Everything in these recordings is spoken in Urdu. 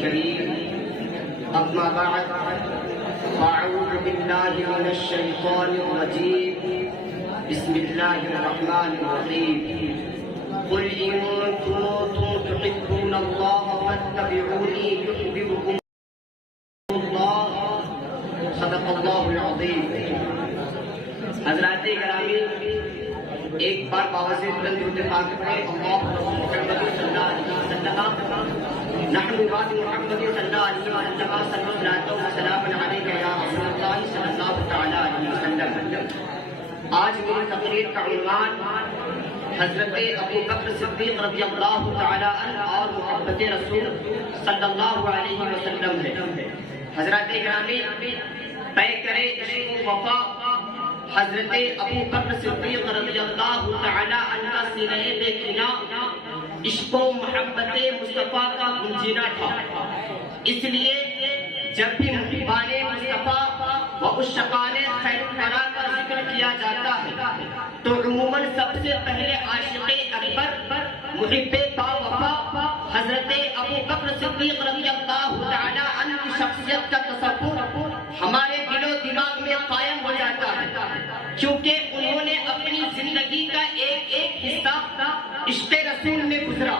الكريم أما بعد فأعوذ بالله من الشيطان الرجيم بسم الله الرحمن الرحيم قل إن كنتم تحبون الله فاتبعوني يحببكم الله صدق الله العظيم. حضرات گرامی، ایک بار بابا سے درود پاک پڑھیں. اللهم محمد صلی اللہ علیہ وسلم نحن بعد محمد صلی اللہ علیہ وسلم صلوات و سلام علیک یا رسول اللہ صلی اللہ تعالی علیہ وسلم. آج میری تقریر کا عنوان حضرت ابو بکر صدیق رضی اللہ تعالی عنہ اور محبت رسول صلی اللہ علیہ وسلم ہے. حضرات گرامی، طے کرے عشق و وفا حضرت ابو بکر صدیق رضی اللہ تعالی عنہ سینہ بے کناں عشق و محبت مصطفیٰ کا گنجینا تھا. اس لیے جب بھی محبان مصطفیٰ و عشاقان خیر الورا کا ذکر کیا جاتا ہے تو عموماً سب سے پہلے عاشق اکبر محب با وفا حضرت ابو بکر صدیق رضی اللہ تعالی عنہ کی شخصیت کا تصور ہمارے دل و دماغ میں قائم ہو جاتا ہے، کیونکہ انہوں نے اپنی زندگی کا ایک ایک حصہ عشق رسول میں گزرا.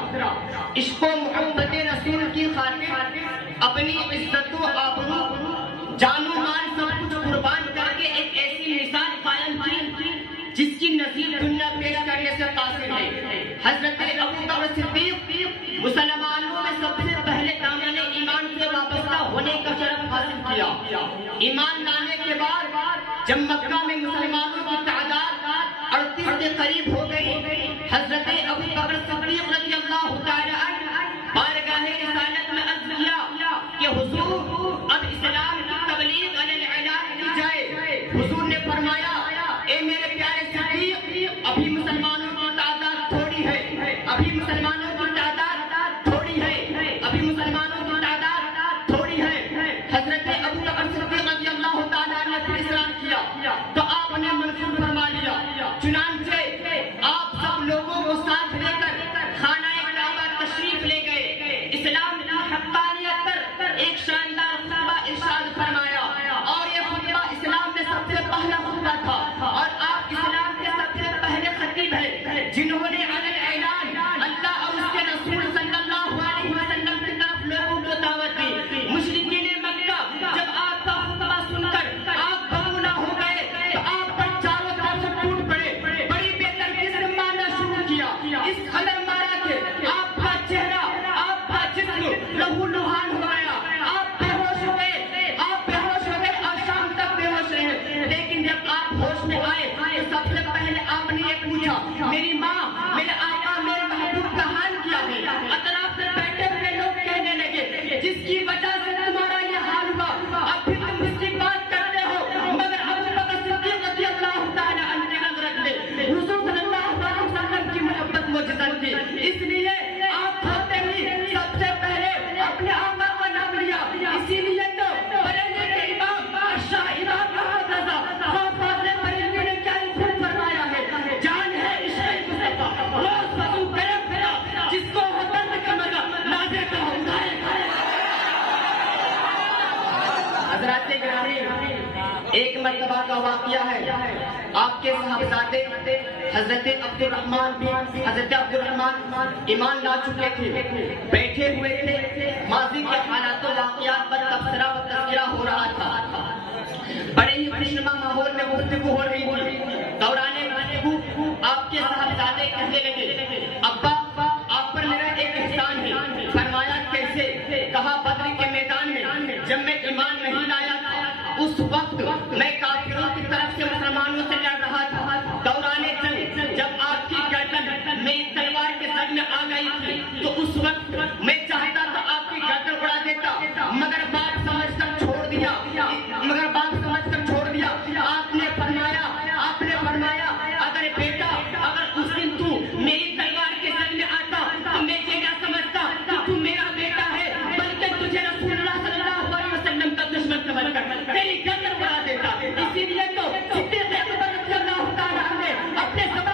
عشق و محبت رسول کی خاطر اپنی عزت و آبرو جان و مال سب کچھ قربان کر کے ایک ایسی مثال قائم کی جس کی نظیر دنیا پیش کرنے سے قاصر ہے. حضرت ابو بکر صدیق مسلمانوں میں سب سے پہلے دامن ایمان سے وابستہ ہونے کا شرف حاصل کیا. ایمان لانے کے بعد جب مکہ میں مسلمانوں کی تعداد 38 کے قریب ہو گئی، حضرت ابو بکر صدیق رضی اللہ تعالی عنہ بارگاہ رسالت میں عرض کیا کہ حضور اب اسلام کی تبلیغ علی الاعلان کی جائے. حضور نے فرمایا، اے میرے پیارے صدیق، ابھی مسلمانوں کی تعداد تھوڑی ہے، ابھی مسلمانوں کی تعداد تھوڑی ہے، ابھی مسلمانوں کی تعداد تھوڑی ہے. حضرت ابو بکر صدیق رضی اللہ تعالیٰ نے پھر اصرار کیا تو آپ نے منظور فرما لیا. چنانچہ آپ سب لوگوں کو ساتھ لے کر خانہ کعبہ تشریف لے گئے. اسلام کی حقانیت پر ایک شاندار خطبہ ارشاد فرمایا، اور یہ خطبہ اسلام میں سب سے پہلا خطبہ تھا، اور آپ اسلام کے سب سے پہلے خطیب ہیں جنہوں نے علی الاعلان اللہ اور اس کے رسول صلی اللہ علیہ وسلم کی طرف لوگوں کو دعوت دی. مشرکین مکہ جب آپ کا خطبہ سن کر آپ بگونا ہو گئے تو آپ پر چاروں طرف سے ٹوٹ پڑے، بڑی بے ترتیبی سے مارنا شروع کیا. اس قدر مارا کہ آپ کا چہرہ، آپ کا جسم لہو لہان ہو گیا. آپ بے ہوش ہو گئے، آپ بے ہوش ہو گئے اور شام تک بے ہوش رہے. لیکن جب آپ ہوش میں آئے تو سب سے پہلے آپ نے یہ پوچھا، میری ماں، میرے آقا، میرے محبوب کا حال کیا ہے؟ اطراف سے بیٹھے ہوئے لوگ کہنے لگے، جس کی وجہ سے تمہارا یہ حال ہوا اب بھی تم اس کی بات کرتے ہو. مگر ابو بکر صدیق رضی اللہ تعالی عنہ کی نظر میں حضور صلی اللہ علیہ وسلم کی محبت معجزہ تھی. اس لیے آپ ہوتے ہی سب سے پہلے اپنے آقا کا نام لیا. اسی لیے تو بریلوی کے امام شاہ امام احمد رضا خواہ فاضل بریلوی نے کیا خوب فرمایا ہے، جان ہے عشق مصطفیٰ روز وضو کرے پھرا، جس کو ہو درد کا مزہ نازے کا ہو اٹھائے کھائے. حضرات گرامی، ایک مرتبہ کا واقعہ ہے. آپ کے صاحبزادے حضرت عبد الرحمن ایمان لا چکے تھے، بیٹھے ہوئے تھے، ماضی کے حالات و واقعات پر تبصرہ و تذکرہ ہو رہا تھا. بڑے ہی خوشنما ماحول میں گفتگو ہو رہی تھی. دوران گفتگو آپ کے صاحبزادے کہنے لگے، ابا آپ پر میرا ایک احسان ہے. فرمایا کیسے؟ کہا بدر کے میدان میں جب میں ایمان نہیں لایا تھا اس وقت میں کافروں کی طرف سے مسلمانوں سے لڑ رہا تھا. دوران جنگ جب آپ کی گردن میری تلوار کے سر میں آ گئی تھی تو اس وقت میں چاہتا تھا آپ کی گردن اڑا دیتا، مگر بات سمجھ کر چھوڑ دیا. آپ نے فرمایا اگر بیٹا، اگر اس دن تو میری تلوار کے سر میں آتا تو میں یہ نہ سمجھتا کہ تو میرا بیٹا ہے، بلکہ تجھے رسول